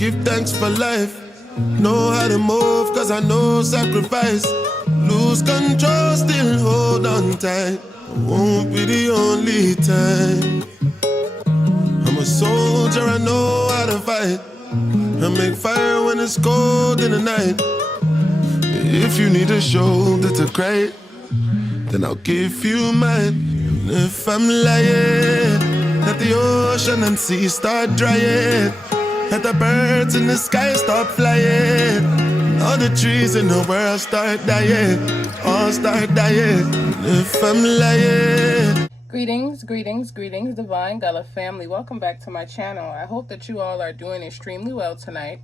give thanks for life. Know how to move, cause I know sacrifice. Lose control, still hold on tight. Won't be the only time. I'm a soldier, I know how to fight. I make fire when it's cold in the night. If you need a shoulder to cry, then I'll give you mine. And if I'm lying, let the ocean and sea start drying. Let the birds in the sky stop flying. All the trees in the world start dying. All start dying. And if I'm lying. Greetings, greetings, greetings, Divine Gullah family. Welcome back to my channel. I hope that you all are doing extremely well tonight.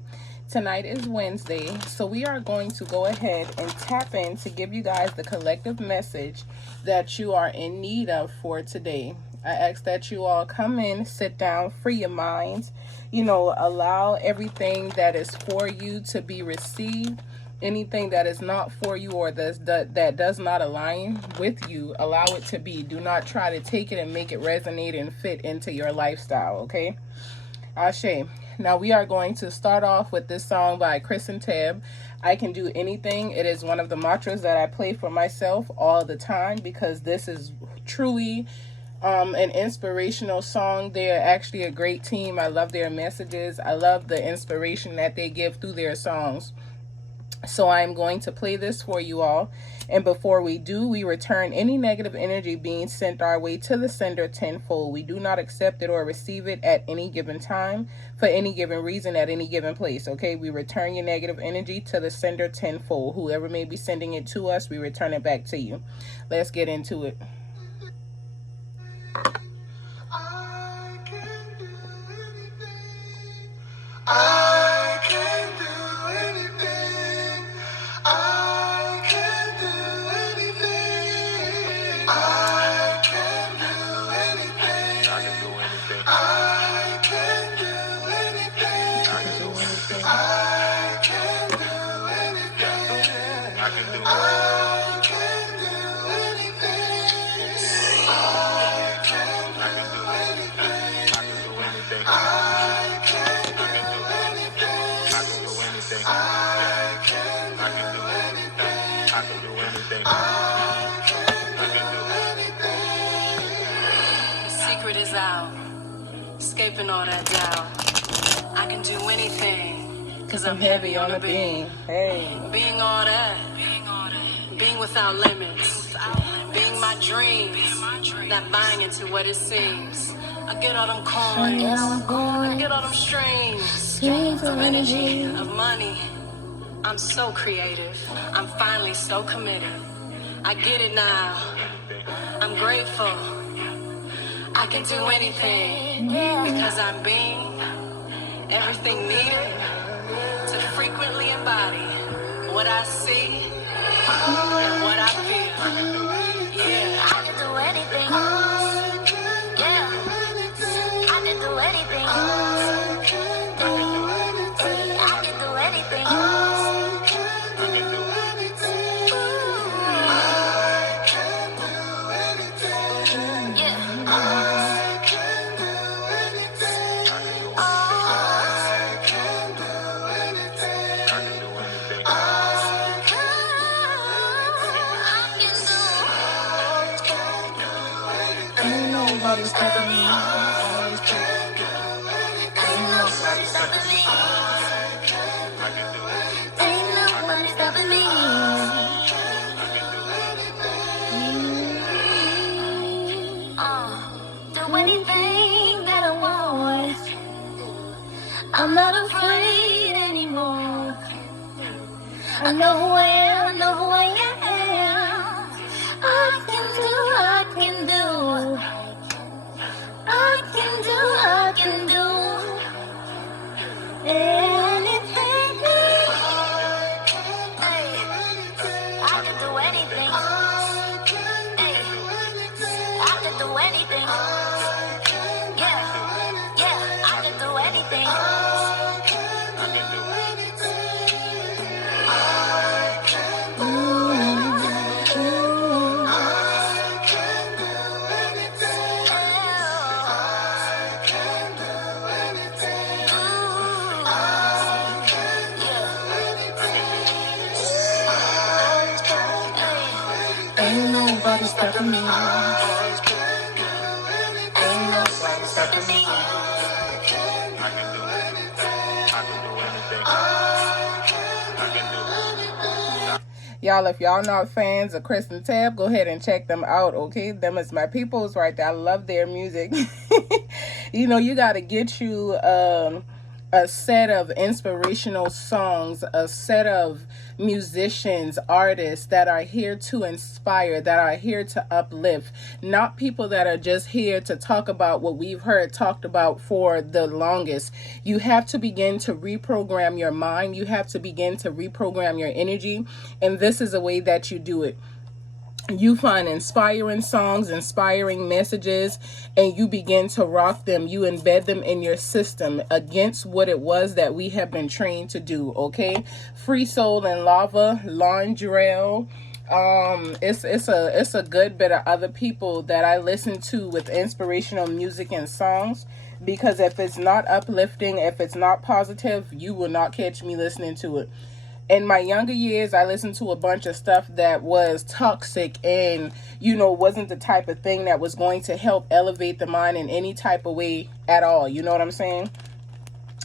Tonight is Wednesday, so we are going to go ahead and tap in to give you guys the collective message that you are in need of for today. I ask that you all come in, sit down, free your minds, allow everything that is for you to be received. Anything that is not for you or that does not align with you, allow it to be. Do not try to take it and make it resonate and fit into your lifestyle, okay? Ashe. Now we are going to start off with this song by Chris and Tab, I Can Do Anything. It is one of the mantras that I play for myself all the time because this is truly an inspirational song. They're actually a great team. I love their messages. I love the inspiration that they give through their songs. So I'm going to play this for you all. And before we do, we return any negative energy being sent our way to the sender tenfold. We do not accept it or receive it at any given time, for any given reason, at any given place. Okay, we return your negative energy to the sender tenfold. Whoever may be sending it to us, we return it back to you. Let's get into it. I can do anything. I can do anything. I can do anything. I can do anything. I can do anything. I can do anything. I can do anything. I can do anything. I can do anything. Secret is out, escaping all that doubt. I can do anything, cause I'm heavy on the beam. Hey. Being all that, being without limits, being my dreams, not buying into what it seems. I get all them coins, I get all them streams of energy, of money. I'm so creative, I'm finally so committed. I get it now, I'm grateful. I can do anything because I'm being everything needed to frequently embody what I see and what I feel. Yeah, I can do anything. Yeah, I can do anything. I can do anything. Nobody's stopping me. Ain't nobody stopping me. Ain't nobody stopping me. Do anything that I want. I'm not afraid anymore. I know who I am, I know who I am. I can do, I can do. I can do anything. Hey, I can do anything. Hey, I can do anything. Yeah, I can do anything. stopping me. Ain't nobody stopping me. Y'all, if y'all not fans of Kristen Tab, go ahead and check them out, okay? Them is my peoples right there. I love their music. You know, you got to get you a set of inspirational songs, a set of musicians, artists that are here to inspire, that are here to uplift, not people that are just here to talk about what we've heard talked about for the longest. You have to begin to reprogram your mind. You have to begin to reprogram your energy, and this is a way that you do it. You find inspiring songs, inspiring messages, and you begin to rock them. You embed them in your system against what it was that we have been trained to do, okay? Free Soul and Lava, Londrell. It's a good bit of other people that I listen to with inspirational music and songs, because if it's not uplifting, if it's not positive, you will not catch me listening to it. In my younger years, I listened to a bunch of stuff that was toxic and, you know, wasn't the type of thing that was going to help elevate the mind in any type of way at all. You know what I'm saying?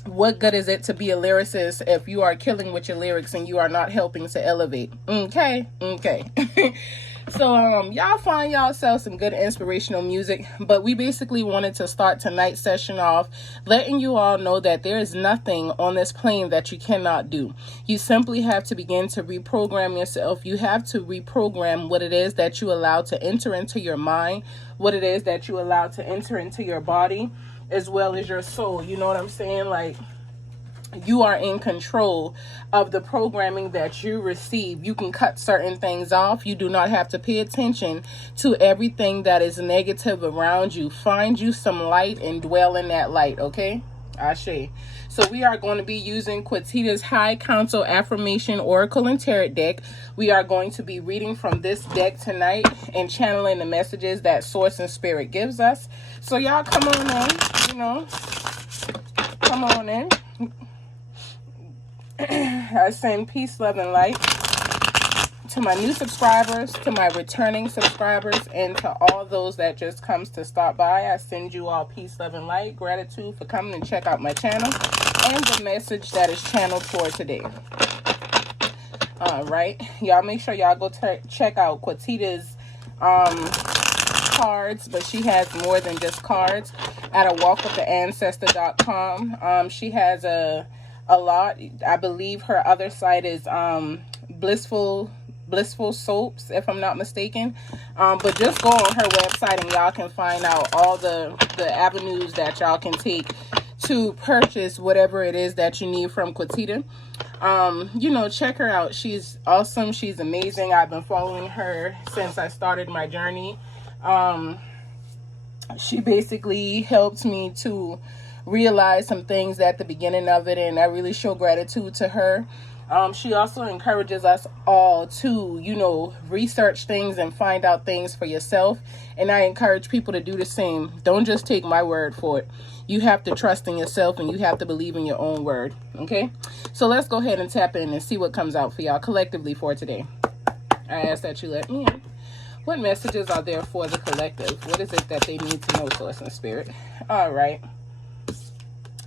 What good is it to be a lyricist if you are killing with your lyrics and you are not helping to elevate? Okay. So y'all find yourself some good inspirational music, but we basically wanted to start tonight's session off letting you all know that there is nothing on this plane that you cannot do. You simply have to begin to reprogram yourself. You have to reprogram what it is that you allow to enter into your mind, what it is that you allow to enter into your body, as well as your soul. You know what I'm saying? Like, you are in control of the programming that you receive. You can cut certain things off. You do not have to pay attention to everything that is negative around you. Find you some light and dwell in that light, okay? Ashe. So we are going to be using Quatita's High Council Affirmation Oracle and Tarot deck. We are going to be reading from this deck tonight and channeling the messages that Source and Spirit gives us. So y'all come on in, you know. Come on in. I send peace, love, and light to my new subscribers, to my returning subscribers, and to all those that just comes to stop by. I send you all peace, love, and light. Gratitude for coming and check out my channel and the message that is channeled for today. All right. Y'all make sure y'all go check out Quatita's cards, but she has more than just cards at awalkwithancestor.com. She has a lot. I believe her other site is blissful soaps, if I'm not mistaken. But just go on her website and y'all can find out all the avenues that y'all can take to purchase whatever it is that you need from Quatita. You know, check her out. She's awesome. She's amazing. I've been following her since I started my journey. She basically helped me to realize some things at the beginning of it, and I really show gratitude to her. She also encourages us all to, you know, research things and find out things for yourself, and I encourage people to do the same. Don't just take my word for it. You have to trust in yourself, and you have to believe in your own word, okay? So let's go ahead and tap in and see what comes out for y'all collectively for today. I ask that you let me in. What messages are there for the collective? What is it that they need to know, Source and Spirit? All right.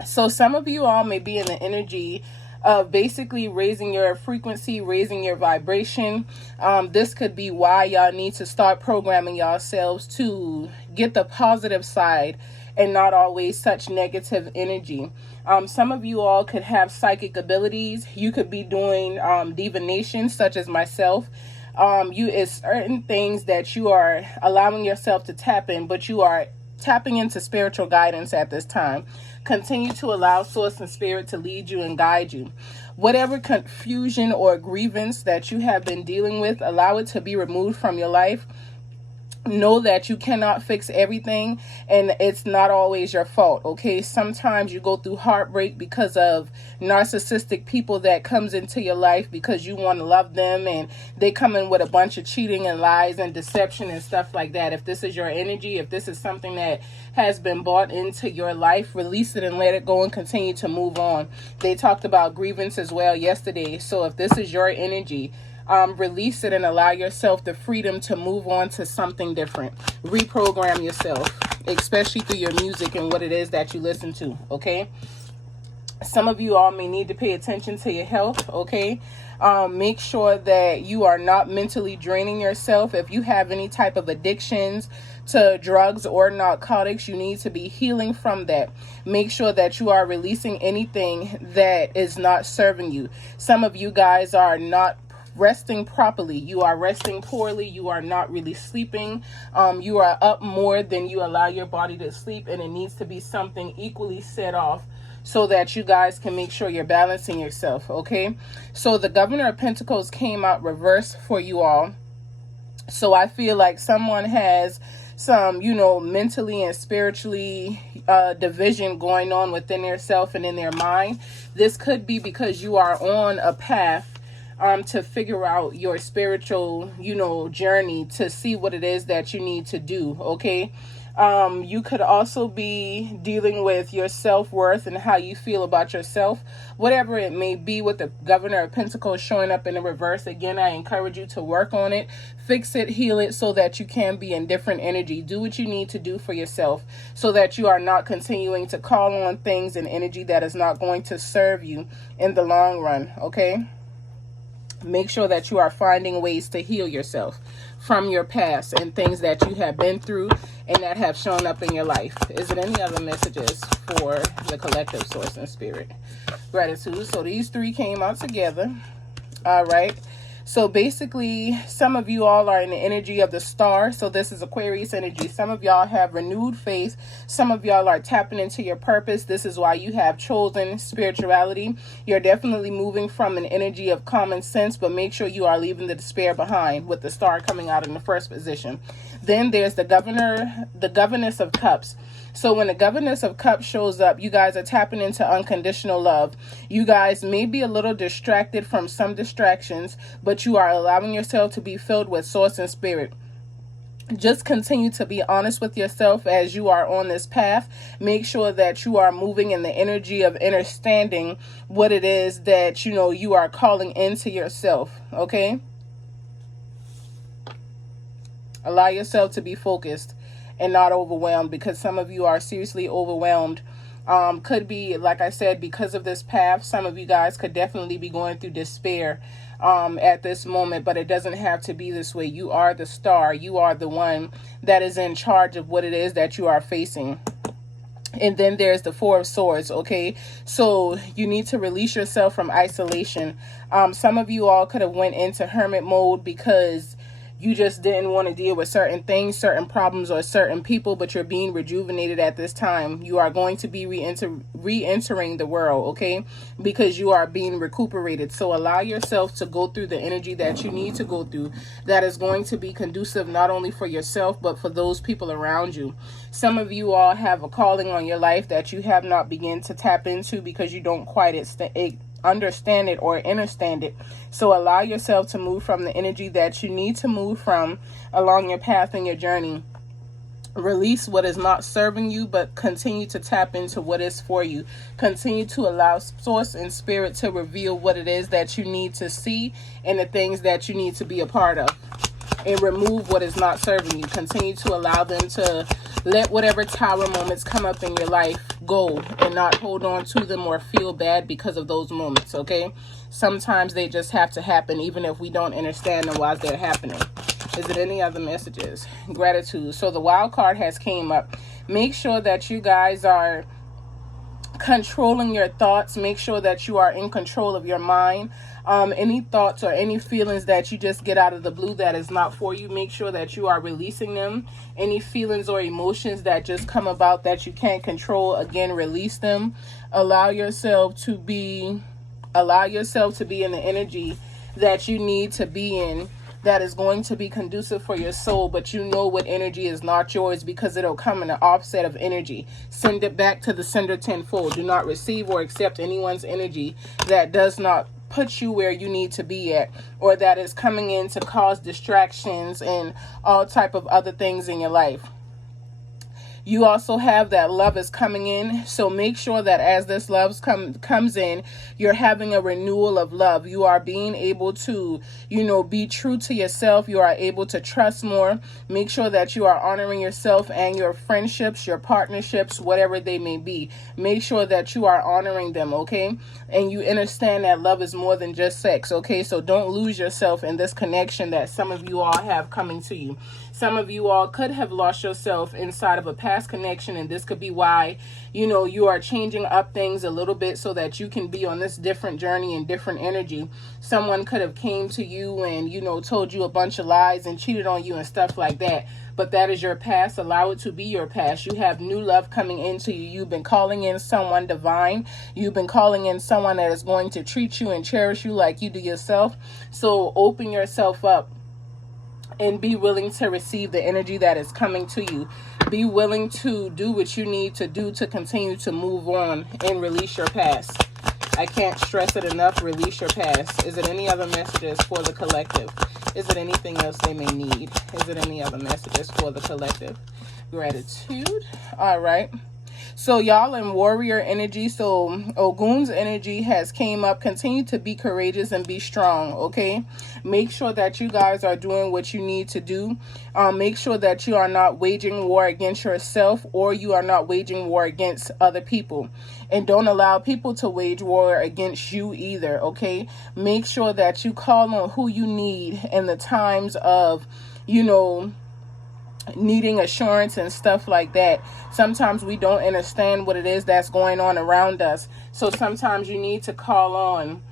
So some of you all may be in the energy of basically raising your frequency, raising your vibration. This could be why y'all need to start programming yourselves to get the positive side and not always such negative energy. Some of you all could have psychic abilities. You could be doing divination, such as myself. It's certain things that you are allowing yourself to tap in, but you are tapping into spiritual guidance at this time. Continue to allow Source and Spirit to lead you and guide you. Whatever confusion or grievance that you have been dealing with, allow it to be removed from your life. Know that you cannot fix everything, and it's not always your fault, okay? Sometimes you go through heartbreak because of narcissistic people that comes into your life because you want to love them, and they come in with a bunch of cheating and lies and deception and stuff like that. If this is your energy, if this is something that has been brought into your life, release it and let it go and continue to move on. They talked about grievance as well yesterday, so if this is your energy, Release it and allow yourself the freedom to move on to something different. Reprogram yourself, especially through your music and what it is that you listen to, okay? Some of you all may need to pay attention to your health, okay? Make sure that you are not mentally draining yourself. If you have any type of addictions to drugs or narcotics, you need to be healing from that. Make sure that you are releasing anything that is not serving you. Some of you guys are not resting properly. You are resting poorly. You are not really sleeping. You are up more than you allow your body to sleep, and it needs to be something equally set off so that you guys can make sure you're balancing yourself, okay? So the Governor of Pentacles came out reversed for you all. So I feel like someone has some, mentally and spiritually division going on within their self and in their mind. This could be because you are on a path to figure out your spiritual, journey, to see what it is that you need to do, okay? You could also be dealing with your self-worth and how you feel about yourself, whatever it may be. With the Governor of Pentacles showing up in the reverse, again, I encourage you to work on it, fix it, heal it, so that you can be in different energy. Do what you need to do for yourself so that you are not continuing to call on things and energy that is not going to serve you in the long run, okay? Make sure that you are finding ways to heal yourself from your past and things that you have been through and that have shown up in your life. Is there any other messages for the collective, source, and spirit? Gratitude. So these three came out together. All right. So basically, some of you all are in the energy of the star. So this is Aquarius energy. Some of y'all have renewed faith. Some of y'all are tapping into your purpose. This is why you have chosen spirituality. You're definitely moving from an energy of common sense, but make sure you are leaving the despair behind with the star coming out in the first position. Then there's the governess of cups. So when the governess of cups shows up, you guys are tapping into unconditional love. You guys may be a little distracted from some distractions, but you are allowing yourself to be filled with source and spirit. Just continue to be honest with yourself as you are on this path. Make sure that you are moving in the energy of understanding what it is that, you are calling into yourself, okay? Allow yourself to be focused and not overwhelmed, because some of you are seriously overwhelmed. Could be, like I said, because of this path, some of you guys could definitely be going through despair at this moment, but it doesn't have to be this way. You are the star. You are the one that is in charge of what it is that you are facing. And then there's the Four of Swords, okay? So you need to release yourself from isolation. Some of you all could have went into hermit mode because you just didn't want to deal with certain things, certain problems, or certain people, but you're being rejuvenated at this time. You are going to be re-entering the world, okay? Because you are being recuperated. So allow yourself to go through the energy that you need to go through, that is going to be conducive not only for yourself, but for those people around you. Some of you all have a calling on your life that you have not begun to tap into because you don't quite understand it or understand it. So allow yourself to move from the energy that you need to move from along your path and your journey. Release what is not serving you, but continue to tap into what is for you. Continue to allow source and spirit to reveal what it is that you need to see and the things that you need to be a part of. And remove what is not serving you. Continue to allow them to let whatever tower moments come up in your life go, and not hold on to them or feel bad because of those moments, okay? Sometimes they just have to happen, even if we don't understand them while they're happening. Is it any other messages? Gratitude. So the wild card has came up. Make sure that you guys are controlling your thoughts. Make sure that you are in control of your mind. Any thoughts or any feelings that you just get out of the blue that is not for you, make sure that you are releasing them. Any feelings or emotions that just come about that you can't control, again, release them. Allow yourself to be in the energy that you need to be in, that is going to be conducive for your soul, but you know what energy is not yours because it'll come in an offset of energy. Send it back to the sender tenfold. Do not receive or accept anyone's energy that does not put you where you need to be at, or that is coming in to cause distractions and all type of other things in your life. You also have that love is coming in. So make sure that as this love comes in, you're having a renewal of love. You are being able to, be true to yourself. You are able to trust more. Make sure that you are honoring yourself and your friendships, your partnerships, whatever they may be. Make sure that you are honoring them, okay? And you understand that love is more than just sex, okay? So don't lose yourself in this connection that some of you all have coming to you. Some of you all could have lost yourself inside of a past connection, and this could be why, you are changing up things a little bit so that you can be on this different journey and different energy. Someone could have came to you and, told you a bunch of lies and cheated on you and stuff like that. But that is your past. Allow it to be your past. You have new love coming into you. You've been calling in someone divine. You've been calling in someone that is going to treat you and cherish you like you do yourself. So open yourself up and be willing to receive the energy that is coming to you. Be willing to do what you need to do to continue to move on and release your past. I can't stress it enough. Release your past. Is it any other messages for the collective? Is it anything else they may need? Is it any other messages for the collective? Gratitude. All right. So y'all in warrior energy. So Ogun's energy has came up. Continue to be courageous and be strong. Okay. Make sure that you guys are doing what you need to do. Make sure that you are not waging war against yourself, or you are not waging war against other people. And don't allow people to wage war against you either. Okay. Make sure that you call on who you need in the times of, needing assurance and stuff like that. Sometimes we don't understand what it is that's going on around us. So sometimes you need to call on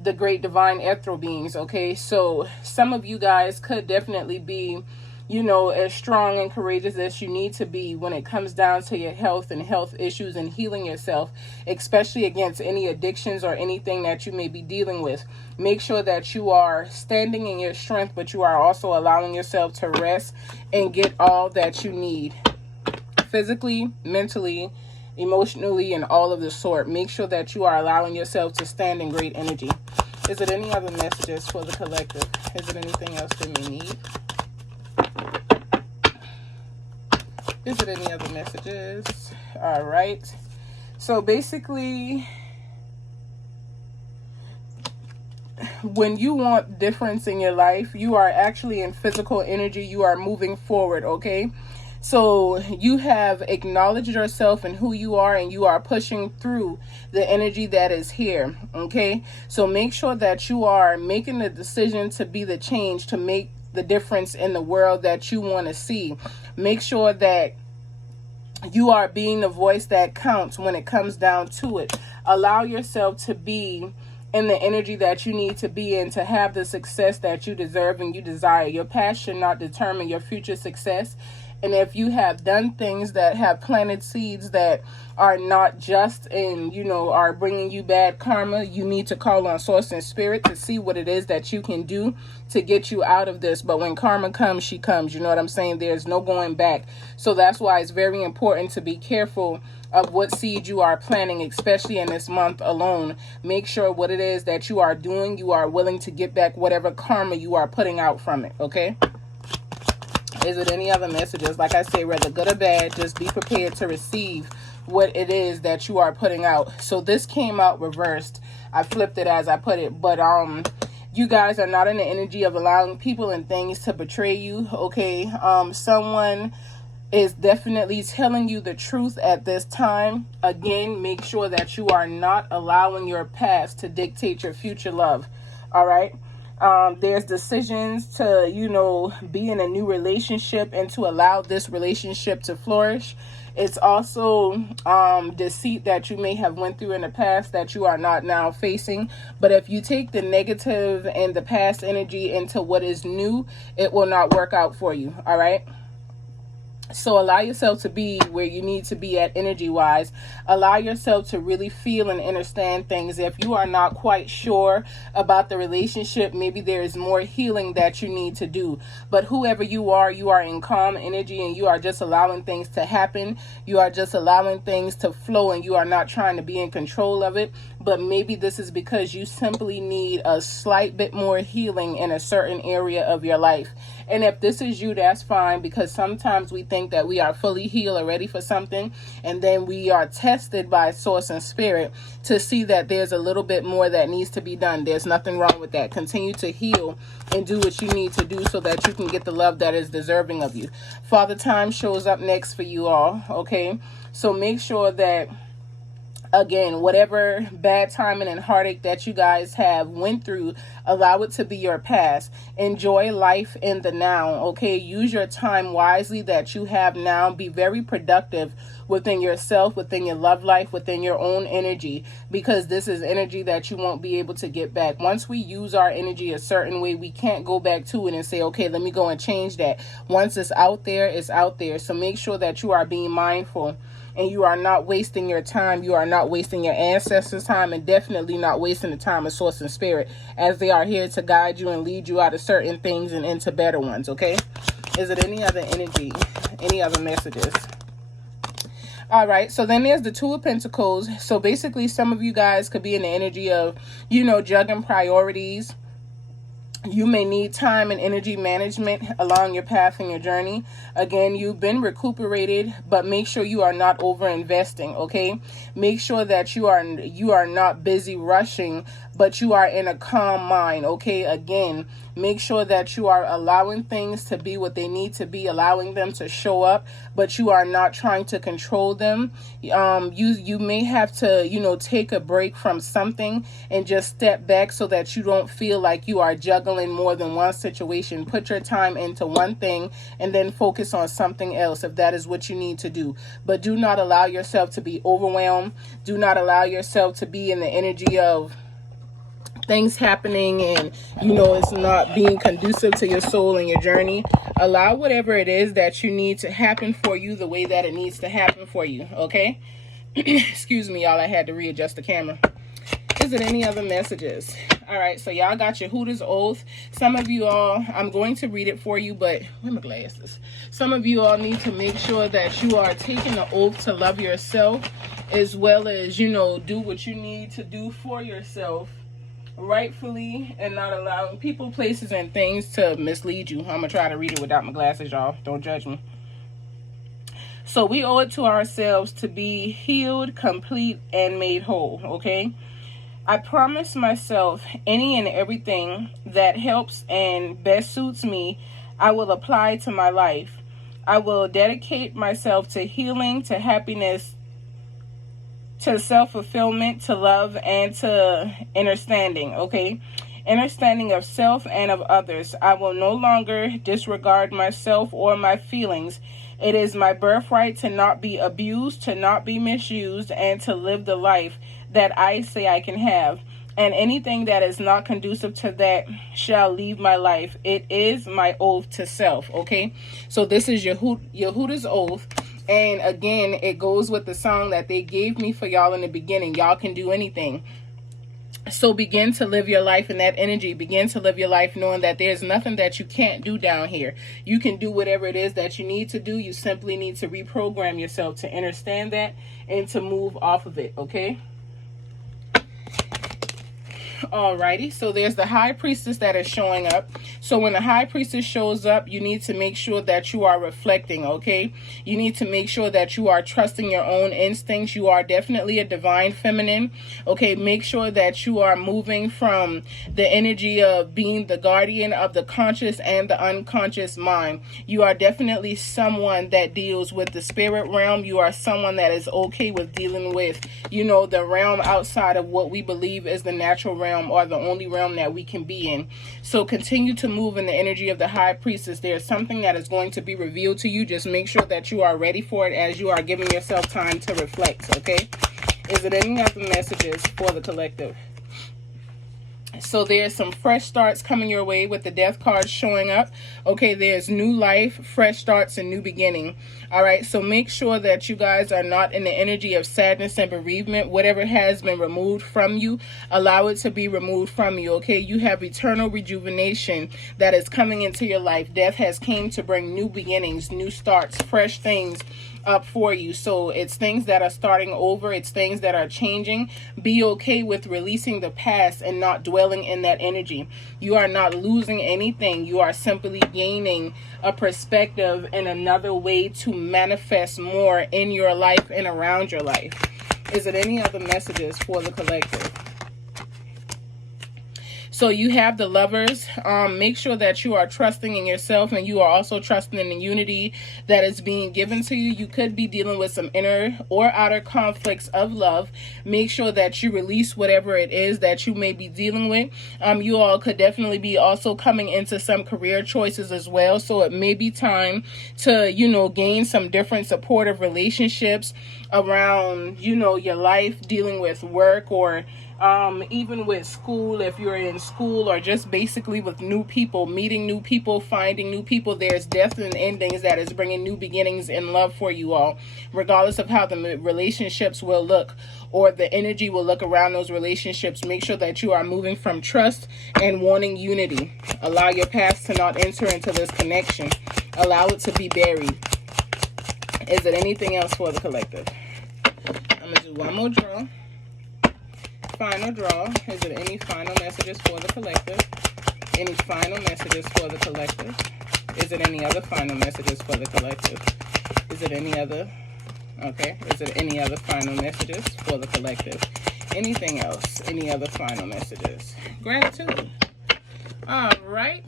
the great divine ethereal beings, okay? So some of you guys could definitely be, as strong and courageous as you need to be when it comes down to your health and health issues and healing yourself, especially against any addictions or anything that you may be dealing with. Make sure that you are standing in your strength, but you are also allowing yourself to rest and get all that you need physically, mentally, emotionally, and all of the sort. Make sure that you are allowing yourself to stand in great energy. Is it any other messages for the collective? Is it anything else they may need? Is it any other messages? All right. So basically, when you want difference in your life, you are actually in physical energy. You are moving forward, okay? So you have acknowledged yourself and who you are, and you are pushing through the energy that is here, okay? So make sure that you are making the decision to be the change, to make the difference in the world that you want to see. Make sure that you are being the voice that counts when it comes down to it. Allow yourself to be in the energy that you need to be in to have the success that you deserve and you desire. Your past should not determine your future success. And if you have done things that have planted seeds that are not just and, are bringing you bad karma, you need to call on source and spirit to see what it is that you can do to get you out of this. But when karma comes, she comes. You know what I'm saying? There's no going back. So that's why it's very important to be careful of what seed you are planting, especially in this month alone. Make sure what it is that you are doing, you are willing to get back whatever karma you are putting out from it, okay? Is it any other messages? Like I say, whether good or bad, just be prepared to receive what it is that you are putting out. So this came out reversed. I flipped it as I put it. But you guys are not in the energy of allowing people and things to betray you, okay? Someone is definitely telling you the truth at this time. Again, make sure that you are not allowing your past to dictate your future love, all right? There's decisions to, be in a new relationship and to allow this relationship to flourish. It's also deceit that you may have went through in the past that you are not now facing. But if you take the negative and the past energy into what is new, it will not work out for you, all right? So allow yourself to be where you need to be at energy-wise. Allow yourself to really feel and understand things. If you are not quite sure about the relationship, maybe there is more healing that you need to do. But whoever you are in calm energy and you are just allowing things to happen. You are just allowing things to flow and you are not trying to be in control of it. but maybe this is because you simply need a slight bit more healing in a certain area of your life. And if this is you, that's fine, because sometimes we think that we are fully healed or ready for something, and then we are tested by source and spirit to see that there's a little bit more that needs to be done. There's nothing wrong with that. Continue to heal and do what you need to do so that you can get the love that is deserving of you. Father Time shows up next for you all, okay? So make sure that, again, whatever bad timing and heartache that you guys have went through, allow it to be your past. Enjoy life in the now, okay? Use your time wisely that you have now. Be very productive within yourself, within your love life, within your own energy, because this is energy that you won't be able to get back. Once we use our energy a certain way, we can't go back to it and say, okay, let me go and change that. Once it's out there, it's out there. So make sure that you are being mindful and you are not wasting your time. You are not wasting your ancestors' time, and definitely not wasting the time of source and spirit, as they are here to guide you and lead you out of certain things and into better ones, okay? Is it any other energy, any other messages? All right, so then there's the Two of Pentacles. So basically, some of you guys could be in the energy of, juggling priorities. You may need time and energy management along your path and your journey. Again, you've been recuperated, but make sure you are not over investing, okay? Make sure that you are not busy rushing, but you are in a calm mind, okay? Again, make sure that you are allowing things to be what they need to be, allowing them to show up, but you are not trying to control them. You may have to, take a break from something and just step back so that you don't feel like you are juggling more than one situation. Put your time into one thing and then focus on something else if that is what you need to do. But do not allow yourself to be overwhelmed. Do not allow yourself to be in the energy of things happening and it's not being conducive to your soul and your journey. Allow whatever it is that you need to happen for you the way that it needs to happen for you, okay? Excuse me, y'all, I had to readjust the camera. Is it any other messages? All right, so y'all got your Hooters oath. Some of you all, I'm going to read it for you, but where are my glasses? Some of you all need to make sure that you are taking the oath to love yourself, as well as do what you need to do for yourself rightfully, and not allowing people, places, and things to mislead you. I'm gonna try to read it without my glasses, y'all. Don't judge me. So we owe it to ourselves to be healed, complete, and made whole, okay? I promise myself any and everything that helps and best suits me, I will apply to my life. I will dedicate myself to healing, to happiness, to self-fulfillment, to love, and to understanding, okay? Understanding of self and of others. I will no longer disregard myself or my feelings. It is my birthright to not be abused, to not be misused, and to live the life that I say I can have. And anything that is not conducive to that shall leave my life. It is my oath to self, okay? So this is your Hooters oath. And again, it goes with the song that they gave me for y'all in the beginning. Y'all can do anything. So begin to live your life in that energy. Begin to live your life knowing that there's nothing that you can't do down here. You can do whatever it is that you need to do. You simply need to reprogram yourself to understand that and to move off of it, okay? Alrighty, so there's the High Priestess that is showing up. So when the High Priestess shows up, you need to make sure that you are reflecting, okay? You need to make sure that you are trusting your own instincts. You are definitely a divine feminine, okay? Make sure that you are moving from the energy of being the guardian of the conscious and the unconscious mind. You are definitely someone that deals with the spirit realm. You are someone that is okay with dealing with, the realm outside of what we believe is the natural realm, or the only realm that we can be in. So continue to move in the energy of the High Priestess. There's something that is going to be revealed to you. Just make sure that you are ready for it as you are giving yourself time to reflect, okay? Is it any other messages for the collective? So there's some fresh starts coming your way with the Death card showing up. Okay, there's new life, fresh starts, and new beginning. All right, so make sure that you guys are not in the energy of sadness and bereavement. Whatever has been removed from you, allow it to be removed from you, okay? You have eternal rejuvenation that is coming into your life. Death has came to bring new beginnings, new starts, fresh things. up for you. So it's things that are starting over. It's things that are changing. Be okay with releasing the past and not dwelling in that energy. You are not losing anything. You are simply gaining a perspective and another way to manifest more in your life and around your life. Is it any other messages for the collective? So you have the Lovers. Make sure that you are trusting in yourself, and you are also trusting in the unity that is being given to you. You could be dealing with some inner or outer conflicts of love. Make sure that you release whatever it is that you may be dealing with. You all could definitely be also coming into some career choices as well. So it may be time to, gain some different supportive relationships around, your life, dealing with work, or even with school, if you're in school, or just basically with new people, meeting new people, finding new people. There's death and endings that is bringing new beginnings in love for you all, regardless of how the relationships will look or the energy will look around those relationships. Make sure that you are moving from trust and wanting unity. Allow your past to not enter into this connection. Allow it to be buried. Is it anything else for the collective? I'm going to do one more draw. Final draw. Is it any final messages for the collective? Any final messages for the collective? Is it any other final messages for the collective? Is it any other? Okay. Is it any other final messages for the collective? Anything else? Any other final messages? Gratitude. All right.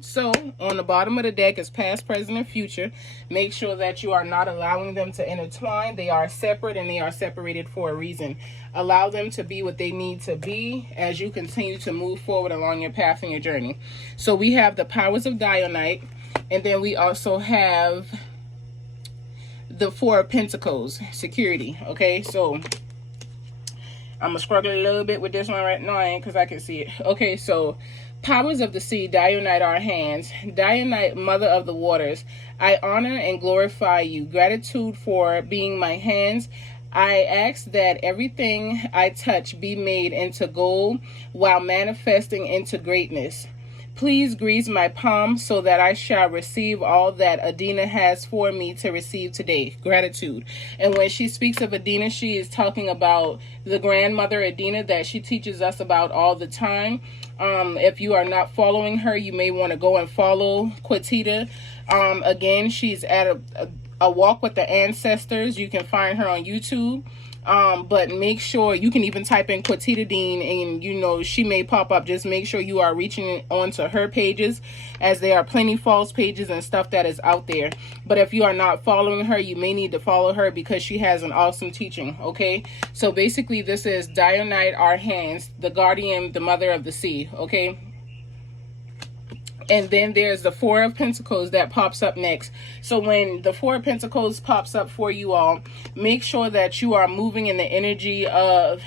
So on the bottom of the deck is past, present, and future. Make sure that you are not allowing them to intertwine. They are separate, and they are separated for a reason. Allow them to be what they need to be as you continue to move forward along your path and your journey. So we have the powers of Dionyte, and then we also have the Four of Pentacles, security. Okay, so I'm going to struggle a little bit with this one right now because I can see it. Okay, so powers of the sea, Dionyte, our hands. Dionyte, mother of the waters. I honor and glorify you. Gratitude for being my hands. I ask that everything I touch be made into gold while manifesting into greatness. Please grease my palm so that I shall receive all that Adina has for me to receive today. Gratitude. And when she speaks of Adina, she is talking about the grandmother Adina that she teaches us about all the time. If you are not following her, you may want to go and follow Quatita. Again, she's at a walk with the ancestors. You can find her on YouTube. But make sure you can even type in Quatita Dean and she may pop up. Just make sure you are reaching onto her pages, as there are plenty false pages and stuff that is out there. But if you are not following her, you may need to follow her because she has an awesome teaching. Okay, so basically this is Dionyte, our hands, the guardian, the mother of the sea. Okay, and then there's the Four of Pentacles that pops up next. So when the Four of Pentacles pops up for you all, make sure that you are moving in the energy of,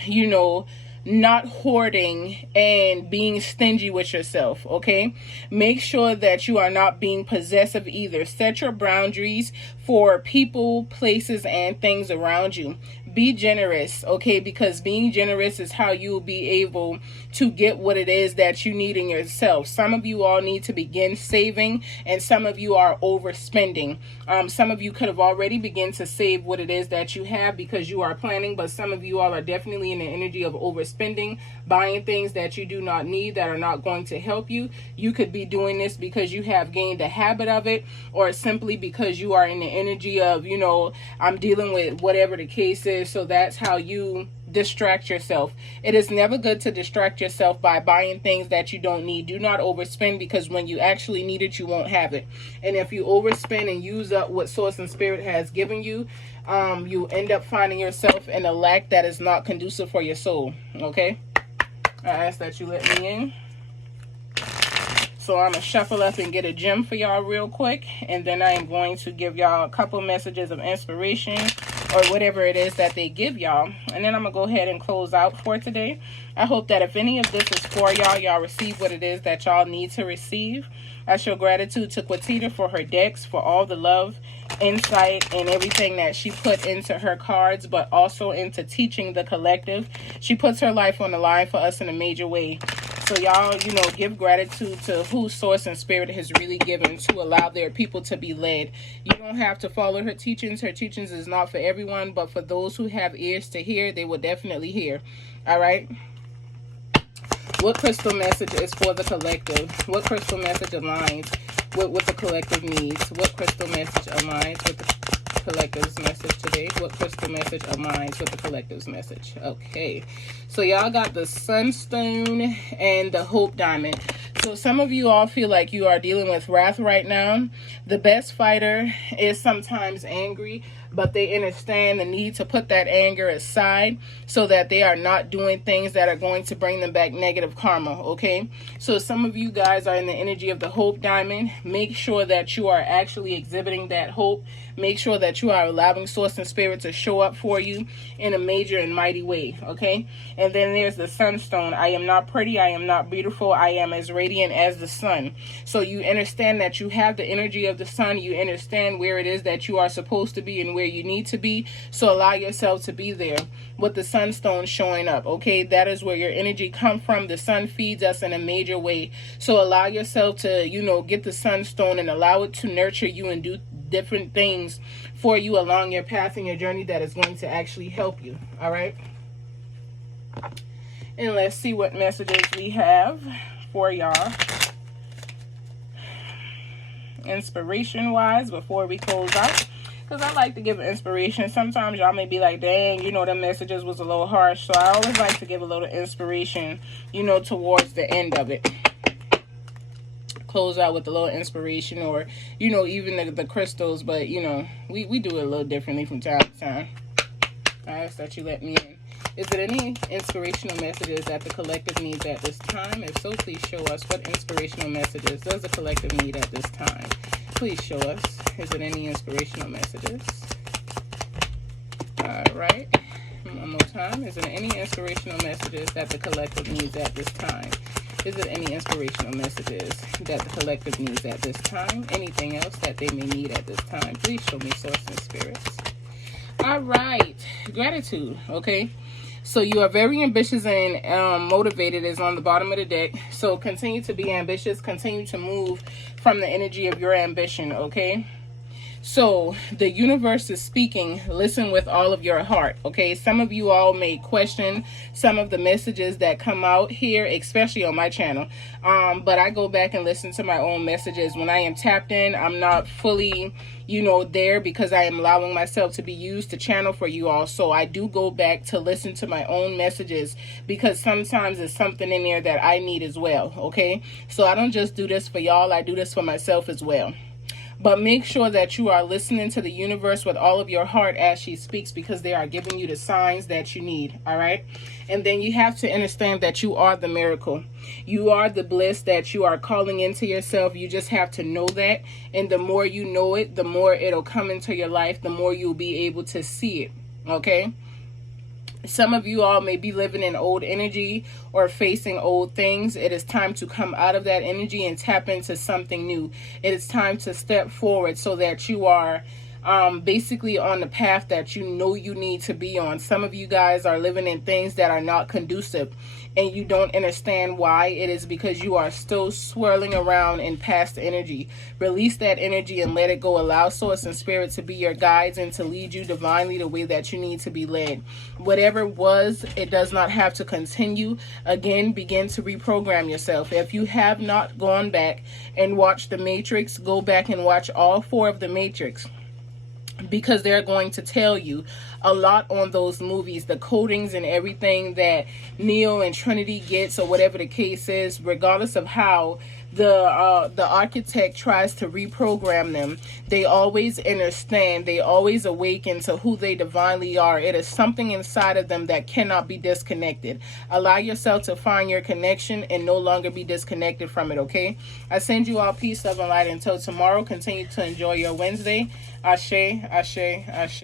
not hoarding and being stingy with yourself. Okay, make sure that you are not being possessive either. Set your boundaries for people, places, and things around you. Be generous, okay, because being generous is how you will be able to get what it is that you need in yourself. Some of you all need to begin saving, and some of you are overspending. Some of you could have already begun to save what it is that you have because you are planning, but some of you all are definitely in the energy of overspending, buying things that you do not need, that are not going to help you. You could be doing this because you have gained a habit of it, or simply because you are in the energy of, I'm dealing with whatever the case is. So that's how you distract yourself. It is never good to distract yourself by buying things that you don't need. Do not overspend, because when you actually need it, you won't have it. And if you overspend and use up what Source and Spirit has given you, you end up finding yourself in a lack that is not conducive for your soul. Okay, I ask that you let me in. So I'm going to shuffle up and get a gem for y'all real quick. And then I am going to give y'all a couple messages of inspiration, or whatever it is that they give y'all. And then I'm going to go ahead and close out for today. I hope that if any of this is for y'all, y'all receive what it is that y'all need to receive. I show gratitude to Quatita for her decks, for all the love, insight, and everything that she put into her cards, but also into teaching the collective. She puts her life on the line for us in a major way. So y'all, you know, give gratitude to who Source and Spirit has really given to allow their people to be led. You don't have to follow her teachings. Her teachings is not for everyone, but for those who have ears to hear, they will definitely hear. All right. What crystal message is for the collective? What crystal message aligns with what the collective needs? What crystal message aligns with the collective's message today? What crystal message aligns with the collective's message? Okay, so y'all got the Sunstone and the Hope Diamond. So some of you all feel like you are dealing with wrath right now. The best fighter is sometimes angry, but they understand the need to put that anger aside so that they are not doing things that are going to bring them back negative karma, okay? So some of you guys are in the energy of the Hope Diamond. Make sure that you are actually exhibiting that hope. Make sure that you are allowing Source and Spirit to show up for you in a major and mighty way, okay? And then there's the Sunstone. I am not pretty. I am not beautiful. I am as radiant as the sun. So you understand that you have the energy of the sun. You understand where it is that you are supposed to be and where you need to be. So allow yourself to be there with the Sunstone showing up, okay? That is where your energy comes from. The sun feeds us in a major way. So allow yourself to, you know, get the Sunstone and allow it to nurture you and do different things for you along your path and your journey that is going to actually help you. All right, and let's see what messages we have for y'all inspiration wise before we close out, because I like to give an inspiration. Sometimes y'all may be like, dang, you know, the messages was a little harsh. So I always like to give a little inspiration, you know, towards the end of it. Close out with a little inspiration, or, you know, even the crystals, but, you know, we do it a little differently from time to time. I ask that you let me in. Is there any inspirational messages that the collective needs at this time? If so, please show us. What inspirational messages does the collective need at this time? Please show us. Is there any inspirational messages? All right. One more time. Is there any inspirational messages that the collective needs at this time? Is there any inspirational messages that the collective needs at this time? Anything else that they may need at this time? Please show me, Source and Spirits. All right. Gratitude. Okay. So you are very ambitious and motivated is on the bottom of the deck. So continue to be ambitious. Continue to move from the energy of your ambition. Okay. So the universe is speaking. Listen with all of your heart. Okay. Some of you all may question some of the messages that come out here, especially on my channel. But I go back and listen to my own messages. When I am tapped in, I'm not fully, you know, there because I am allowing myself to be used to channel for you all. So I do go back to listen to my own messages because sometimes there's something in there that I need as well. Okay. So I don't just do this for y'all. I do this for myself as well. But make sure that you are listening to the universe with all of your heart as she speaks, because they are giving you the signs that you need. All right. And then you have to understand that you are the miracle. You are the bliss that you are calling into yourself. You just have to know that. And the more you know it, the more it'll come into your life, the more you'll be able to see it. Okay. Some of you all may be living in old energy or facing old things. It is time to come out of that energy and tap into something new. It is time to step forward so that you are basically on the path that you know you need to be on. Some of you guys are living in things that are not conducive and you don't understand why. It is because you are still swirling around in past energy. Release that energy and let it go. Allow Source and Spirit to be your guides and to lead you divinely the way that you need to be led. Whatever was, it does not have to continue. Again, begin to reprogram yourself. If you have not gone back and watched The Matrix, go back and watch all 4 of The Matrix, because they're going to tell you a lot on those movies, the codings and everything that Neo and Trinity gets, or whatever the case is, regardless of how the architect tries to reprogram them. They always understand, they always awaken to who they divinely are. It is something inside of them that cannot be disconnected. Allow yourself to find your connection and no longer be disconnected from it. Okay, I send you all peace, love, and light until tomorrow. Continue to enjoy your Wednesday. Ashe, ashe, ashe.